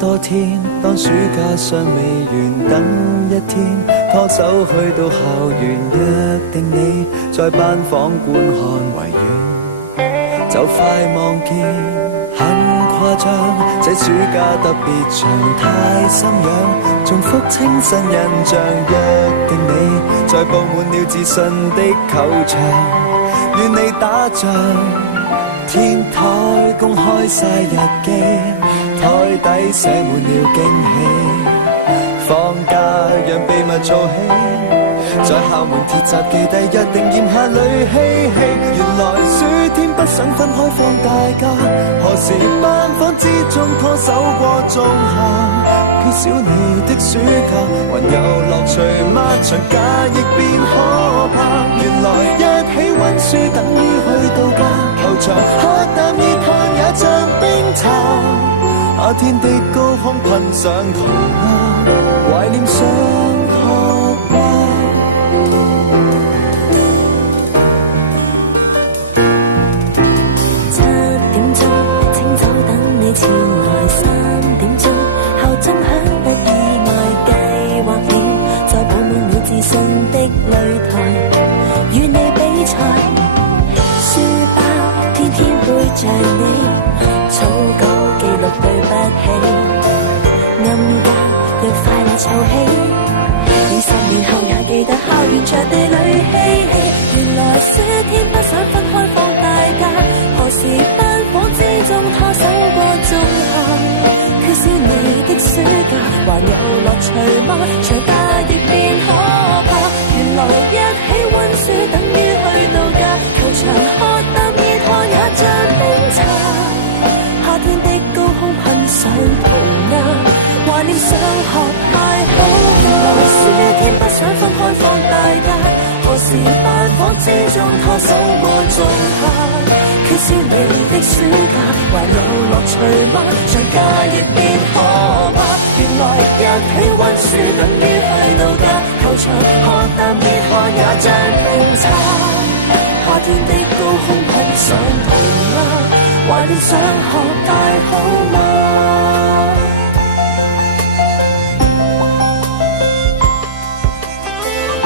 多天，當暑假尚未完，等一天，拖手去到校園，約定你在班房觀看維園，就快望見，很誇張。這暑假特別長，太心癢，重複清新印象，約定你在佈滿了自信的球場，與你打仗。天台公開晒日記，台底寫滿了驚喜。放假讓秘密做起，在校門鐵閘記低約定，炎夏裏嬉戲。原來暑天不想分開放大假，何時班房之中拖手過仲夏？缺少你的暑假，還有樂趣嗎？長假亦變可怕。原來一起溫書等於去度假，球場喝啖熱汗也像冰茶。夏天的高空噴上塗鴉，懷念上學嗎？7點鐘清早等你前來，3點鐘校鐘響得意外，計劃了在佈滿了自信的擂台與你比賽，書包天天背着你，草稿記錄對不起，暗格讓快樂湊起，20年後也記得校園場地裏嬉戲。原來暑天不想分開放大假，何時班房之中拖手過仲夏？缺少你的暑假，還有樂趣嗎？長假亦變可怕。原來一起溫書等於去度假，球場喝啖熱汗也像冰茶。夏天的高空噴上塗鴉，懷念上學太好。原來暑天不想分開放大假，何時班房之中拖手過仲夏？缺少你的暑假，還有樂趣嗎？長假亦變可怕。原來一起溫書等於去度假，球場喝啖熱汗也像冰茶。夏天的高空噴上塗鴉，懷念上學太好嗎？